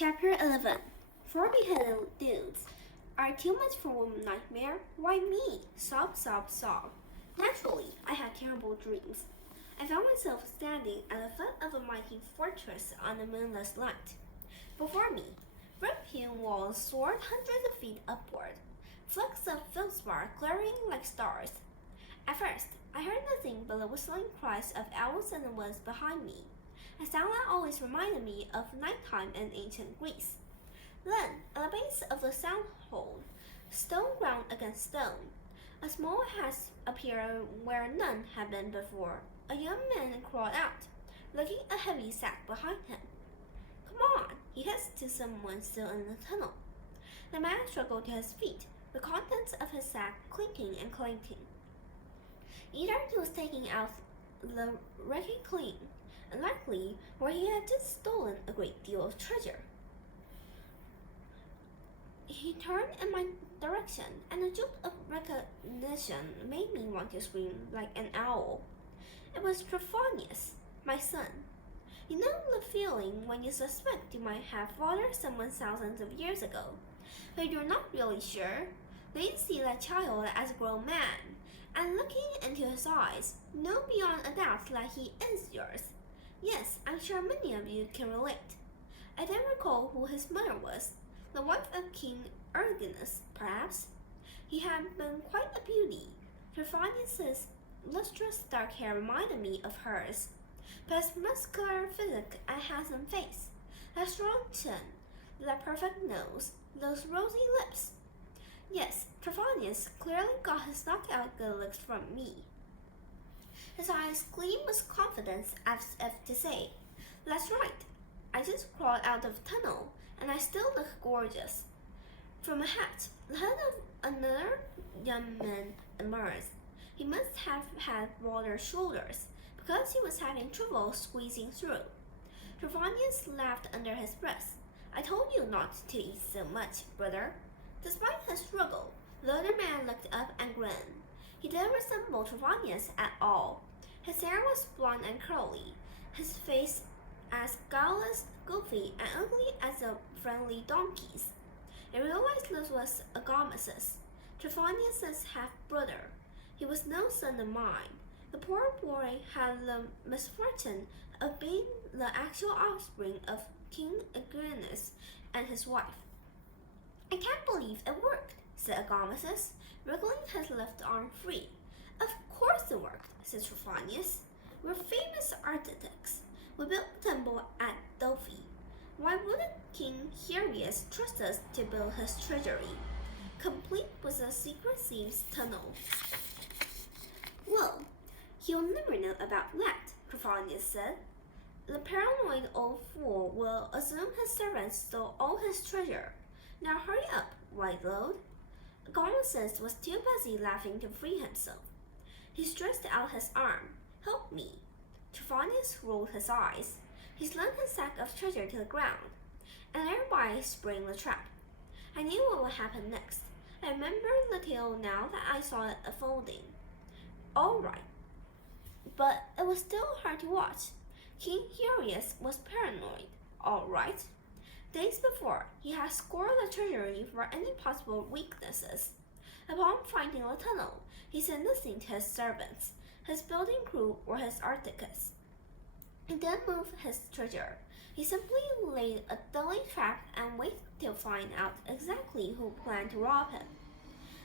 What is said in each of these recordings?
Chapter 11. 4 beheaded dudes are too much for one nightmare. Why me? Sob, sob, sob. Naturally, I had terrible dreams. I found myself standing at the foot of a mighty fortress on a moonless night. Before me, brick-hewn walls soared hundreds of feet upward, flecks of feldspar glaring like stars. At first, I heard nothing but the whistling cries of owls in the woods behind me, a sound that always reminded me of nighttime in ancient Greece. Then, at the base of the sound hole, stone ground against stone, a small hatch appeared where none had been before. A young man crawled out, lugging a heavy sack behind him. "Come on," he hissed to someone still in the tunnel. The man struggled to his feet, the contents of his sack clinking and clanking. Either he was taking out the wrecking clean, and likely where he had just stolen a great deal of treasure. He turned in my direction, and a jolt of recognition made me want to scream like an owl. It was Trophonius, my son. You know the feeling when you suspect you might have fathered someone thousands of years ago, but you're not really sure. Then you see that child as a grown man, and looking into his eyes, know beyond a doubt that he is yours. Yes, I'm sure many of you can relate. I then recall who his mother was, the wife of King Erginus, perhaps. He had been quite a beauty. Trophonius's lustrous dark hair reminded me of hers, but his muscular physique and handsome face, that strong chin, that perfect nose, those rosy lips. Yes, Trophonius clearly got his knockout good looks from me. His eyes gleamed with confidence as if to say, "That's right, I just crawled out of the tunnel, and I still look gorgeous." From a hatch, the head of another young man emerged. He must have had broader shoulders, because he was having trouble squeezing through. Trophonius laughed under his breath. "I told you not to eat so much, brother." Despite his struggle, the other man looked up and grinned. He didn't resemble Trophonius at all. His hair was blonde and curly, his face as guileless, goofy, and ugly as a friendly donkey's. I realized this was Agamas's, Trophonius's half-brother. He was no son of mine. The poor boy had the misfortune of being the actual offspring of King Agrianus and his wife. "I can't believe it worked," said Agamas's, wriggling his left arm free. "Of course it worked," said Trophonius. "We're famous architects. We built a temple at Delphi. Why wouldn't King Hyrieus trust us to build his treasury, complete with a secret thieves' tunnel?" "Well, he'll never know about that," Trophonius said. "The paranoid old fool will assume his servants stole all his treasure. Now hurry up, Whiteload." Agamas's was too busy laughing to free himself. He stretched out his arm. "Help me." Trophonius rolled his eyes. He slammed his sack of treasure to the ground, and thereby sprang the trap. I knew what would happen next. I remembered the tale now that I saw it unfolding. All right, but it was still hard to watch. King Hyrieus was paranoid, all right. Days before, he had scored the treasury for any possible weaknesses. Upon finding the tunnel, he said nothing to his servants, his building crew, or his Articus. He didn't move his treasure. He simply laid a deadly trap and waited to find out exactly who planned to rob him.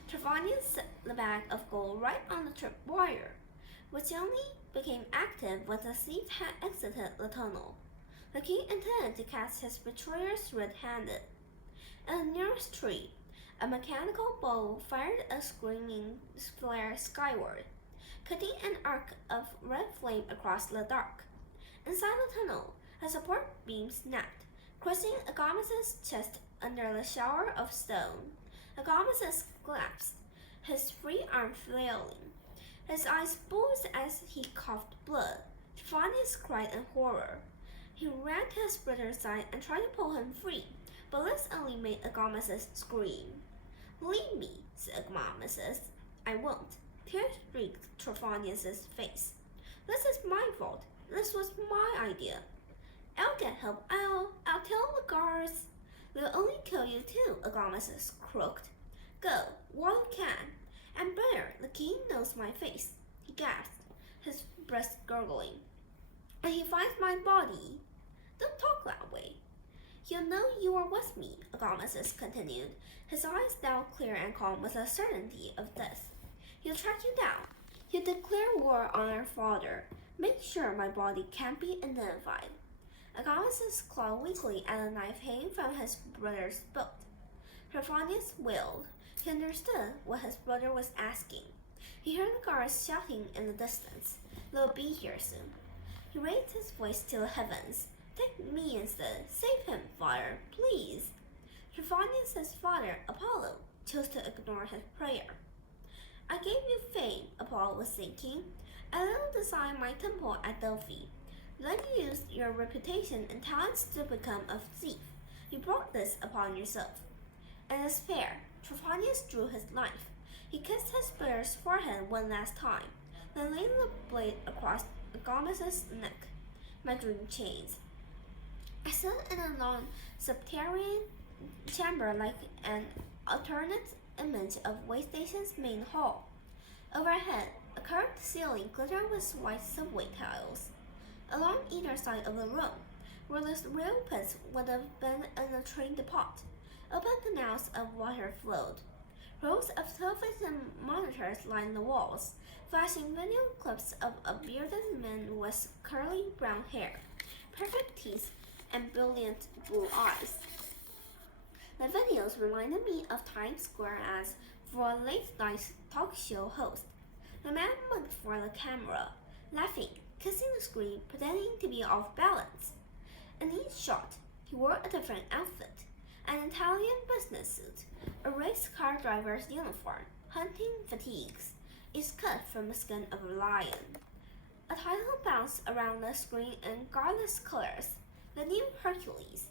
Trophonius set the bag of gold right on the tripwire, which only became active when the thief had exited the tunnel. The king intended to catch his betrayers red-handed. In the nearest tree, a mechanical bow fired a screaming flare skyward, cutting an arc of red flame across the dark. Inside the tunnel, a support beam snapped, crushing Agamas's chest under the shower of stone. Agamas collapsed, his free arm flailing. His eyes bulged as he coughed blood. Trophonius cried in horror. He ran to his brother's side and tried to pull him free, but this only made Agamas scream. "Leave me," said Agamas. "I won't." Tears streaked Trophonius' face. "This is my fault. This was my idea." "I'll get help. I'll tell the guards." We'll only kill you too, Agamas croaked. Go, while you can. And brother, the king knows my face, he gasped, his breast gurgling. And he finds my body. Don't talk that way. He'll know you are with me, Agamas continued, his eyes now clear and calm with the certainty of death. He'll track you down. He'll declare war on our father. Make sure my body can't be identified. Agamas clawed weakly at a knife hanging from his brother's belt. Trophonius wailed. He understood what his brother was asking. He heard the guards shouting in the distance. They'll be here soon. He raised his voice to the heavens. Take me instead. Save him, father, please. Trophonius' father, Apollo, chose to ignore his prayer. I gave you fame, Apollo was thinking. I let you design my temple at Delphi. Then you used your reputation and talents to become a thief. You brought this upon yourself. In despair, Trophonius drew his knife. He kissed his brother's forehead one last time, then laid the blade across Agamas' neck. My dream changed. I stood in a non-subterranean chamber like an alternate image of Waystation's main hall. Overhead, a curved ceiling glittered with white subway tiles. Along either side of the room, where the rail pits would have been in a train depot, open canals of water flowed. Rows of television monitors lined the walls, flashing video clips of a bearded man with curly brown hair, perfect teeth, and brilliant blue eyes. The videos reminded me of Times Square as for a late-night talk show host. The man went for the camera, laughing, kissing the screen, pretending to be off balance. In each shot, he wore a different outfit, an Italian business suit, a race car driver's uniform, hunting fatigues, is cut from the skin of a lion. A title bounced around the screen in godless colors, the new Hercules.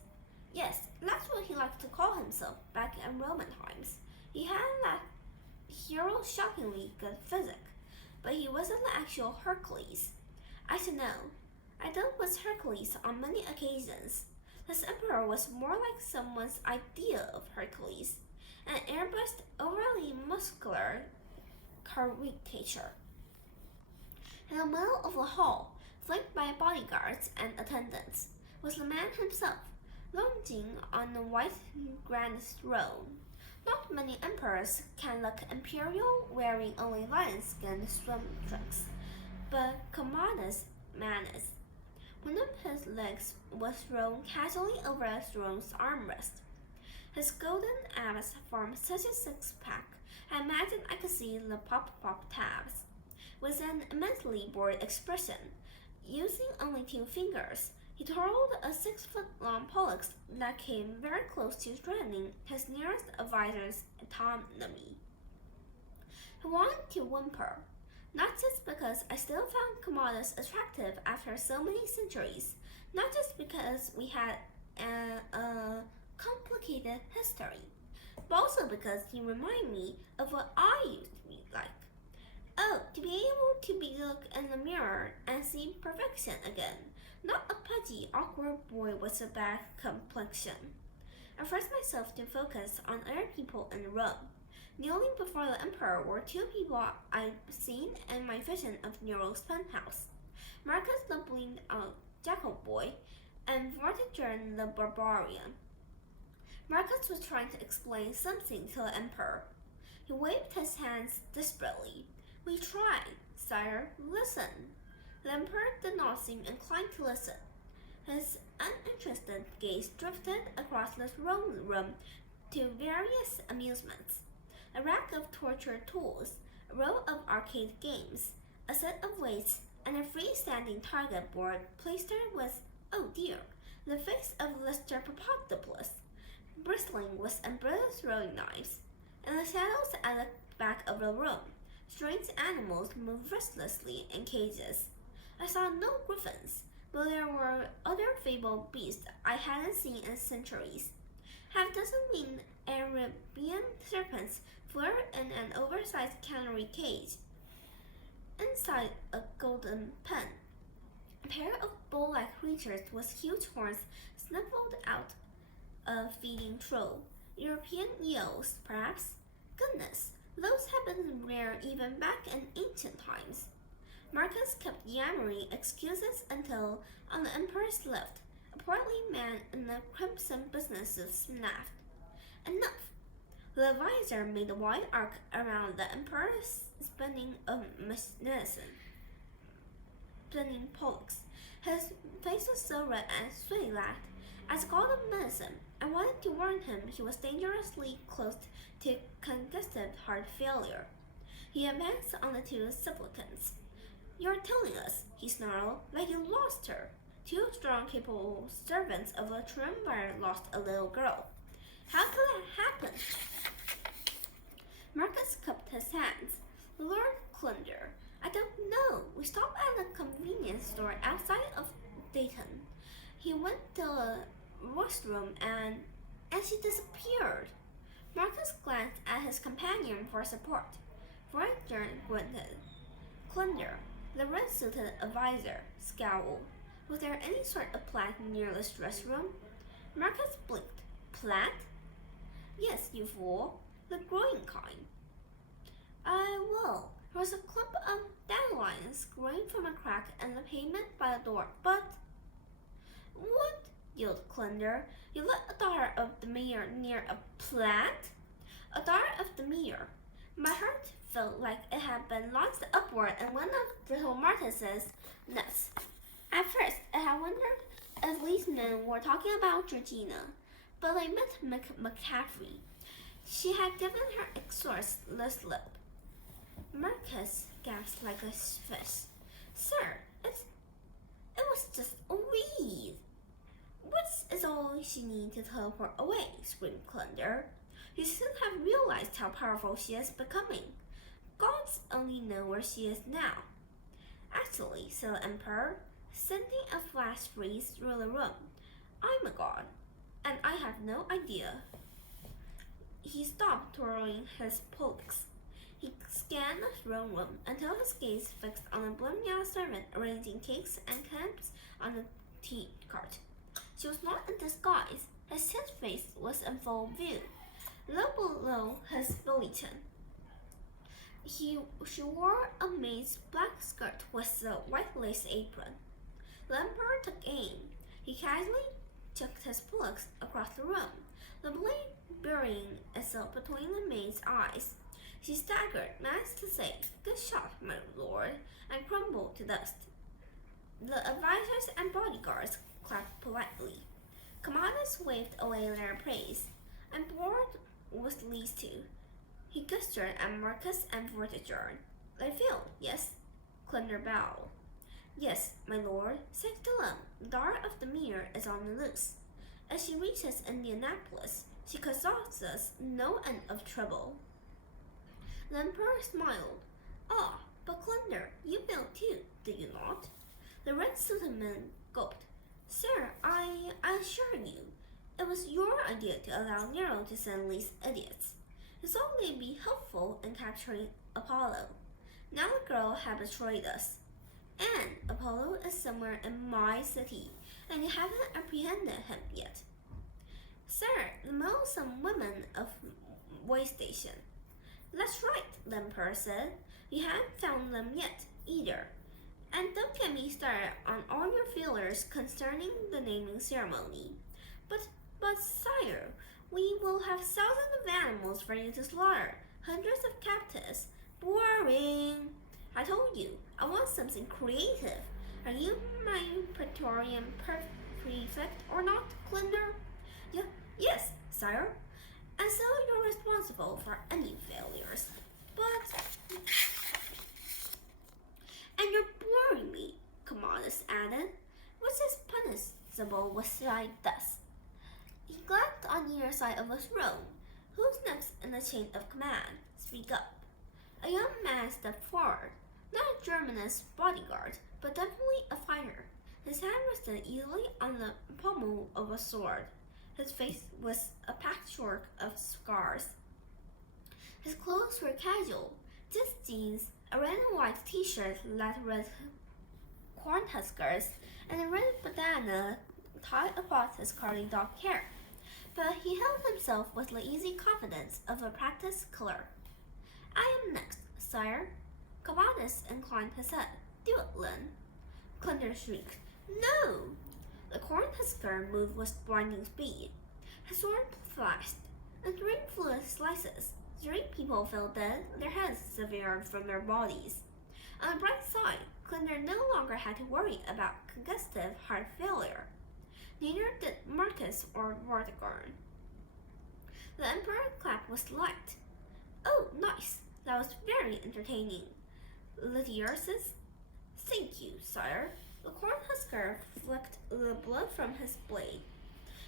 Yes, that's what he liked to call himself back in Roman times. He had that hero's shockingly good physique, but he wasn't the actual Hercules. I should know. I dealt with Hercules on many occasions. This emperor was more like someone's idea of Hercules, an airbrushed, overly muscular caricature. In the middle of the hall, flanked by bodyguards and attendants, was the man himself, lounging on the white granite throne. Not many emperors can look imperial wearing only lion-skin swim trunks, but Commodus Manus. One of his legs was thrown casually over the throne's armrest. His golden abs formed such a six-pack, I imagined I could see the pop-pop tabs. With an immensely bored expression, using only 2 fingers, he twirled a 6-foot-long pollux that came very close to threatening his nearest advisor's autonomy. He wanted to whimper, not just because I still found Commodus attractive after so many centuries, not just because we had a complicated history, but also because he reminded me of what I used to be like. Oh, to be able to look in the mirror and see perfection again, not a pudgy, awkward boy with a bad complexion. I forced myself to focus on other people in the room. Kneeling before the emperor were 2 people I'd seen in my vision of Nero's penthouse: Marcus the bleeding-out jackal boy and Vortigern the barbarian. Marcus was trying to explain something to the emperor. He waved his hands desperately. We tried, sire, listen. The emperor did not seem inclined to listen. His uninterested gaze drifted across the throne room to various amusements. A rack of torture tools, a row of arcade games, a set of weights, and a freestanding target board plastered with, oh dear, the face of Lister Papadopoulos, bristling with embroidered throwing knives. In the shadows at the back of the room, strange animals moved restlessly in cages. I saw no griffins, but there were other fabled beasts I hadn't seen in centuries. Half-dozen winged Arabian serpents fluttered in an oversized canary cage. Inside a golden pen, a pair of bull-like creatures with huge horns sniffled out a feeding trough. European eels, perhaps? Goodness, those had been rare even back in ancient times. Marcus kept yammering excuses until, on the Emperor's left, a portly man in a crimson business suit snapped. Enough! The advisor made a wide arc around the Emperor's spinning Pollux. His face was so red and sweaty that, as god of medicine, I wanted to warn him he was dangerously close to congestive heart failure. He advanced on the two supplicants. You're telling us, he snarled, that you lost her. Two strong, capable servants of a triumvirate lost a little girl. How could that happen? Marcus cupped his hands. Lord Clunder, I don't know. We stopped at a convenience store outside of Dayton. He went to the washroom and she disappeared. Marcus glanced at his companion for support. Fredger grunted. Clunder, the red-suited advisor, scowled. Was there any sort of plant near this restroom? Marcus blinked. Plant? Yes, you fool. The growing kind. Well, there was a clump of dandelions growing from a crack in the pavement by the door, but... What? Yelled Clunder. You let a daughter of the mayor near a plant? A daughter of the mayor. My heart felt like it had been launched upward in one of little Marcus's nuts. At first, I had wondered if these men were talking about Georgina, but I met McCaffrey. She had given her exorcist lip. Marcus gasped like a fish. Sir, it was just a weed. What is all she needs to teleport away? Screamed Clunder. You shouldn't have realized how powerful she is becoming. Gods only know where she is now. Actually, said the Emperor, sending a flash freeze through the room. I'm a god, and I have no idea. He stopped twirling his Pollux. He scanned the throne room until his gaze fixed on a bloom-young servant arranging cakes and cups on the tea cart. She was not in disguise. His thin face was in full view, low below his belly chin. She wore a maid's black skirt with a white lace apron. The Emperor took aim. He casually chucked his Pollux across the room, the blade burying itself between the maid's eyes. She staggered, managed to say, "Good shot, my lord," and crumbled to dust. The advisors and bodyguards clapped politely. Commodus waved away their praise, and bored was pleased too. He gestured at Marcus and Vortigern. They failed, yes? Clunder bowed. Yes, my lord, Sectulum, the daughter of the mayor, is on the loose. As she reaches Indianapolis, she causes no end of trouble. The Emperor smiled. Ah, but Clunder, you failed too, did you not? The red-suited man gulped. Sir, I assure you, it was your idea to allow Nero to send these idiots. He thought they'd be helpful in capturing Apollo. Now the girl had betrayed us. And Apollo is somewhere in my city, and you haven't apprehended him yet. Sir, the meddlesome women of Way Station. That's right, the Emperor said. You haven't found them yet, either. And don't get me started on all your feelers concerning the naming ceremony. But sire, we will have thousands of animals for you to slaughter, hundreds of captives. Boring. I told you, I want something creative. Are you my Praetorian prefect or not, Clunder? Yes, sire. And so you're responsible for any failures. But... And you're boring me, Commodus added. What's this punishable beside us? He glanced on either side of the throne. Who's next in the chain of command? Speak up. A young man stepped forward. Not a Germanist bodyguard, but definitely a fighter. His hand rested easily on the pommel of a sword. His face was a patchwork of scars. His clothes were casual, just jeans, a red and white t-shirt that read Cornhuskers, and a red bandana tied across his curly dark hair. but he held himself with the easy confidence of a practiced killer. I am next, sire. Cabanis inclined his head. Do it, Lynn. Clinton shrieked. No! The Cornhusker moved with blinding speed. His sword flashed, and 3 fluid slices. 3 people fell dead, their heads severed from their bodies. On the bright side, Clinton no longer had to worry about congestive heart failure. Neither did Marcus or Vortigern. The Emperor clapped with delight. Oh, nice! That was very entertaining. Lityerses? Thank you, sire. The Cornhusker flicked the blood from his blade.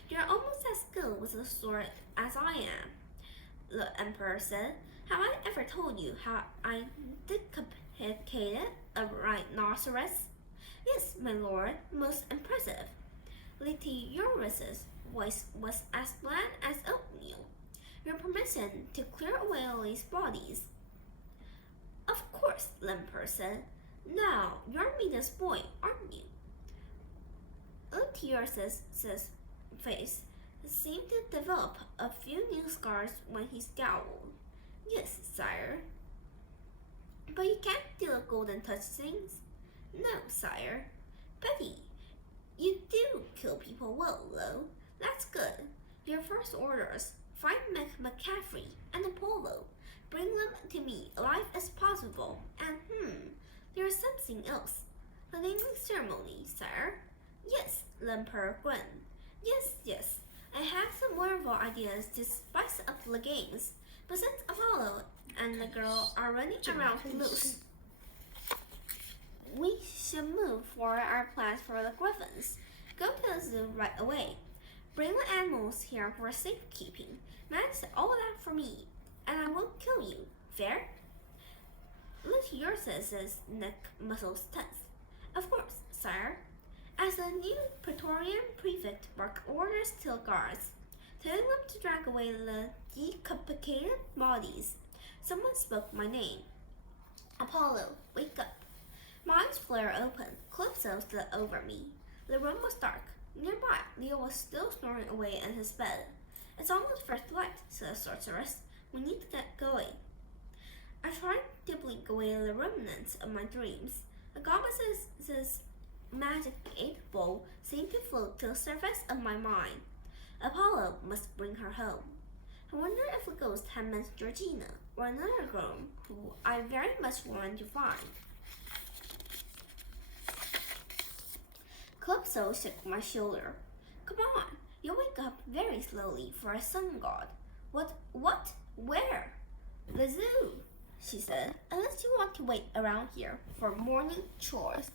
You're almost as skilled with the sword as I am, the Emperor said. Have I ever told you how I decapitated a rhinoceros? Yes, my lord, most impressive. Lityerses' voice was as bland as oatmeal. Your permission to clear away Lily's bodies. Of course, the Emperor said. Now, you're Mina's boy, aren't you? Lityerses' face seemed to develop a few new scars when he scowled. Yes, sire. But you can't do the golden touch things. No, sire. Betty, you do kill people well, though. That's good. Your first orders, find McCaffrey and Apollo. Bring them to me alive as possible. And there's something else. The naming ceremony, sire. Yes, the Emperor grinned. Yes. I have some wonderful ideas to spice up the games. But since Apollo and the girl are running around loose, we should move forward our plans for the griffins. Go to the zoo right away. Bring the animals here for safekeeping. Manage all that for me, and I won't kill you. Fair? Lityerses' neck muscles tensed. Of course, sire. As the new Praetorian prefect barked orders to the guards, telling them to drag away the decapitated bodies, someone spoke my name. Apollo, wake up. My eyes flared open. Calypso stood over me. The room was dark. Nearby, Leo was still snoring away in his bed. It's almost first light, said the sorceress. We need to get going. I tried to blink away the remnants of my dreams. The goddess's magic 8-bowl seemed to float to the surface of my mind. Apollo must bring her home. I wonder if the ghost had meant Georgina or another girl who I very much wanted to find. Calypso shook my shoulder. Come on, you'll wake up very slowly for a sun god. What? Where? The zoo, she said, unless you want to wait around here for morning chores.